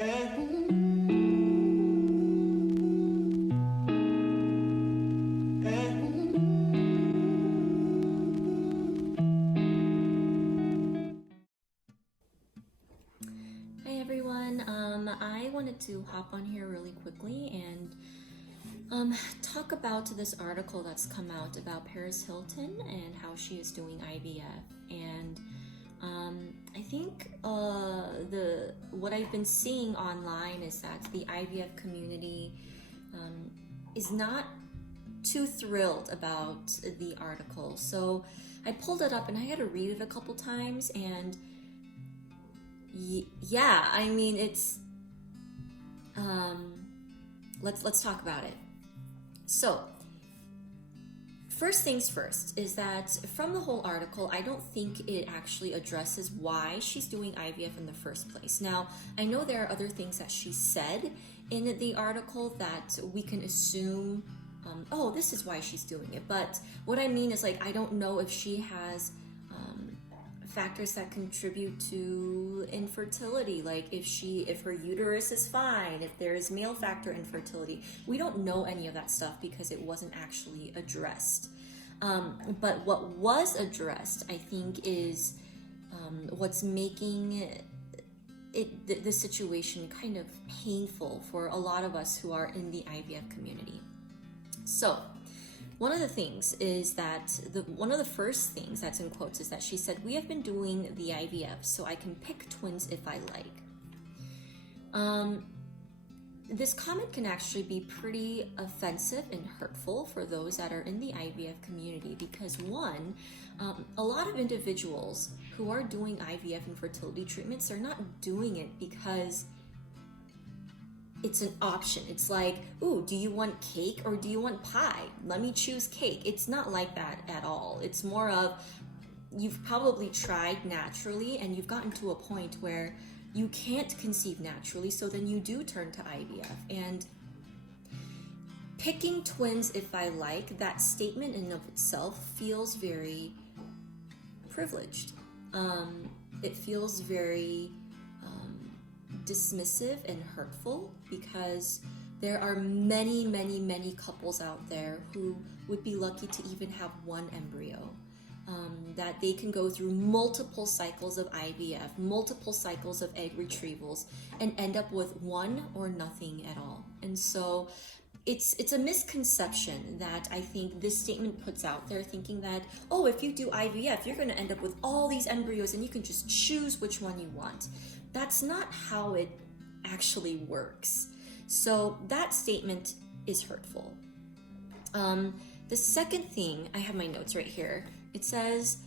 Hi everyone. I wanted to hop on here really quickly and talk about this article that's come out about Paris Hilton and how she is doing IVF. And I think the what I've been seeing online is that the IVF community is not too thrilled about the article. So I pulled it up and I had to read it a couple times, and yeah, I mean it's let's talk about it. So first things first is that from the whole article, I don't think it actually addresses why she's doing IVF in the first place. Now, I know there are other things that she said in the article that we can assume, oh, this is why she's doing it. But what I mean is, like, I don't know if she has factors that contribute to infertility, like if her uterus is fine, if there is male factor infertility. We don't know any of that stuff because it wasn't actually addressed. But what was addressed, I think, is what's making the situation kind of painful for a lot of us who are in the IVF community. So one of the things is that one of the first things that's in quotes is that she said, "We have been doing the IVF so I can pick twins if I like." This comment can actually be pretty offensive and hurtful for those that are in the IVF community because, one, a lot of individuals who are doing IVF and fertility treatments are not doing it because it's an option. It's like, ooh, do you want cake or do you want pie? Let me choose cake. It's not like that at all. It's more of, you've probably tried naturally and you've gotten to a point where you can't conceive naturally, so then you do turn to IVF. And picking twins if I like, that statement in and of itself feels very privileged. It feels very dismissive and hurtful because there are many, many, many couples out there who would be lucky to even have one embryo. That they can go through multiple cycles of IVF, multiple cycles of egg retrievals, and end up with one or nothing at all. And so it's a misconception that I think this statement puts out there, thinking that, oh, if you do IVF, you're going to end up with all these embryos and you can just choose which one you want. That's not how it actually works. So that statement is hurtful. The second thing, I have my notes right here. It says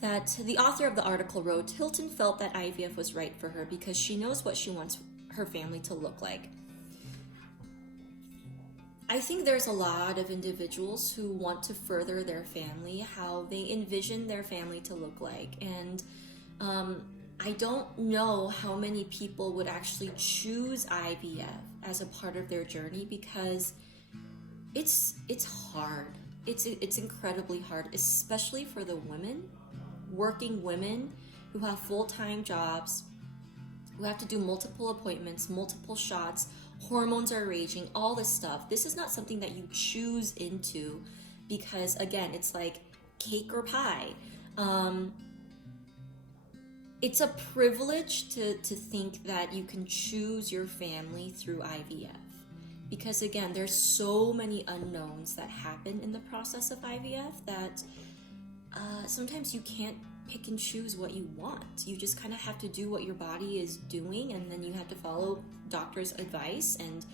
that the author of the article wrote, "Hilton felt that IVF was right for her because she knows what she wants her family to look like." I think there's a lot of individuals who want to further their family, how they envision their family to look like. And I don't know how many people would actually choose IVF as a part of their journey because it's hard. It's incredibly hard, especially for the women, working women who have full-time jobs, who have to do multiple appointments, multiple shots, hormones are raging, all this stuff. This is not something that you choose into because, again, it's like cake or pie. It's a privilege to think that you can choose your family through IVF. Because again, there's so many unknowns that happen in the process of IVF that sometimes you can't pick and choose what you want. You just kind of have to do what your body is doing, and then you have to follow doctor's advice, and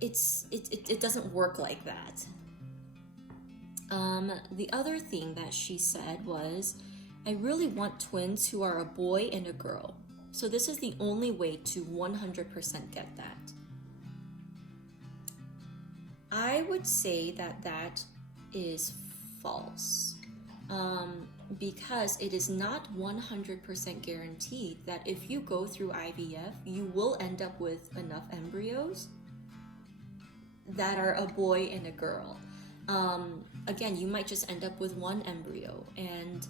it doesn't work like that. The other thing that she said was, "I really want twins who are a boy and a girl." So this is the only way to 100% get that. I would say that that is false, because it is not 100% guaranteed that if you go through IVF, you will end up with enough embryos that are a boy and a girl. Again, you might just end up with one embryo, and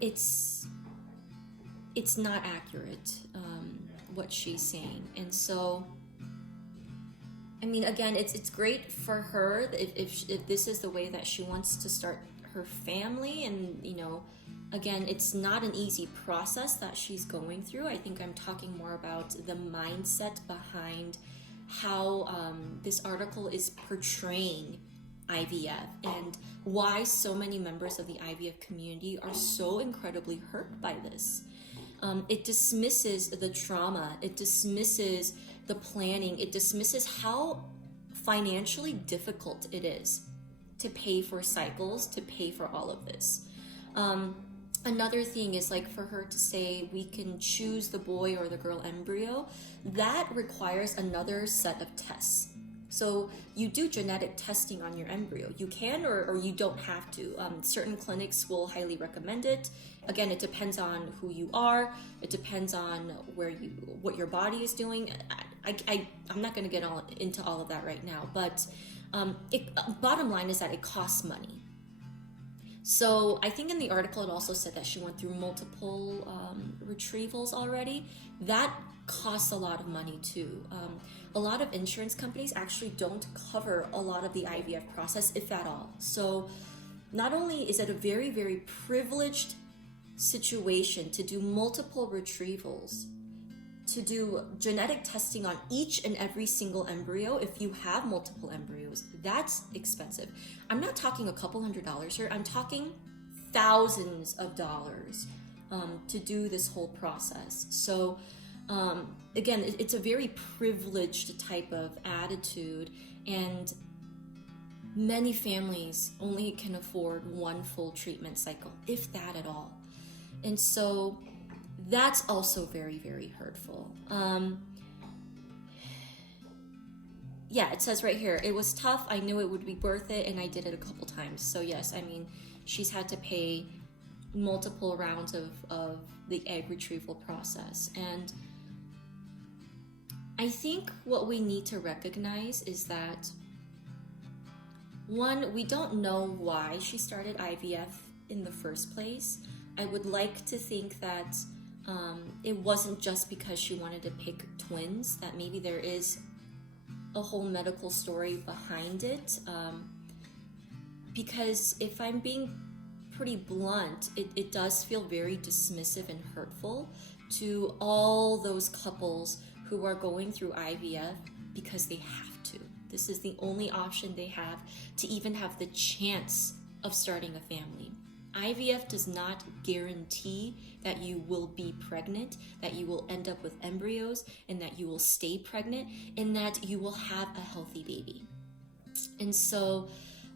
it's it's not accurate, what she's saying. And so, I mean, again, it's great for her if this is the way that she wants to start her family. And, you know, again, it's not an easy process that she's going through. I think I'm talking more about the mindset behind how this article is portraying IVF and why so many members of the IVF community are so incredibly hurt by this. It dismisses the trauma, it dismisses the planning, it dismisses how financially difficult it is to pay for cycles, to pay for all of this. Another thing is, like, for her to say we can choose the boy or the girl embryo, that requires another set of tests. So you do genetic testing on your embryo. You can or you don't have to. Certain clinics will highly recommend it. Again, it depends on who you are. It depends on what your body is doing. I'm not going to get into all of that right now, but bottom line is that it costs money. So I think in the article it also said that she went through multiple retrievals already. That costs a lot of money too. A lot of insurance companies actually don't cover a lot of the IVF process, if at all. So not only is it a very, very privileged situation to do multiple retrievals, to do genetic testing on each and every single embryo if you have multiple embryos, that's expensive. I'm not talking a couple $100s here, I'm talking thousands of dollars to do this whole process. So again, it's a very privileged type of attitude, and many families only can afford one full treatment cycle, if that at all. And so that's also very, very hurtful. Yeah, it says right here, it was tough. I knew it would be worth it, and I did it a couple times. So yes, I mean, she's had to pay multiple rounds of the egg retrieval process. And I think what we need to recognize is that, one, we don't know why she started IVF in the first place. I would like to think that it wasn't just because she wanted to pick twins, that maybe there is a whole medical story behind it. Because if I'm being pretty blunt, it does feel very dismissive and hurtful to all those couples who are going through IVF because they have to. This is the only option they have to even have the chance of starting a family. IVF does not guarantee that you will be pregnant, that you will end up with embryos, and that you will stay pregnant, and that you will have a healthy baby. And so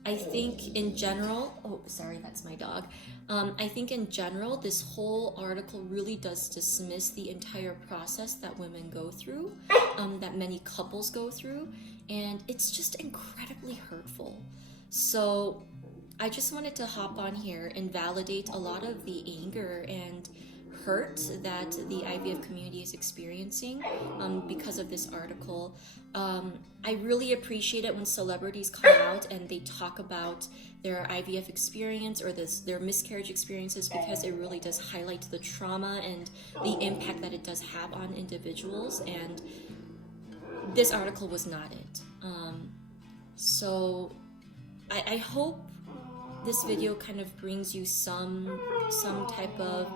I think in general, oh, sorry, that's my dog. I think in general, this whole article really does dismiss the entire process that women go through, that many couples go through, and it's just incredibly hurtful. So I just wanted to hop on here and validate a lot of the anger and hurt that the IVF community is experiencing because of this article. I really appreciate it when celebrities come out and they talk about their IVF experience or their miscarriage experiences, because it really does highlight the trauma and the impact that it does have on individuals. And this article was not it. So I hope this video kind of brings you some type of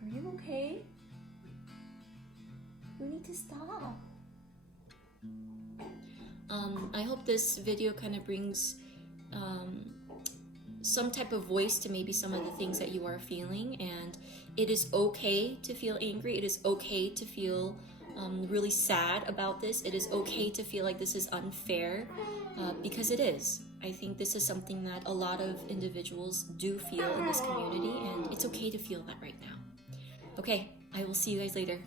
are you okay? We need to stop. I hope this video kind of brings some type of voice to maybe some of the things that you are feeling. And it is okay to feel angry. It is okay to feel really sad about this. It is okay to feel like this is unfair, because it is. I think this is something that a lot of individuals do feel in this community, and it's okay to feel that right now. Okay, I will see you guys later.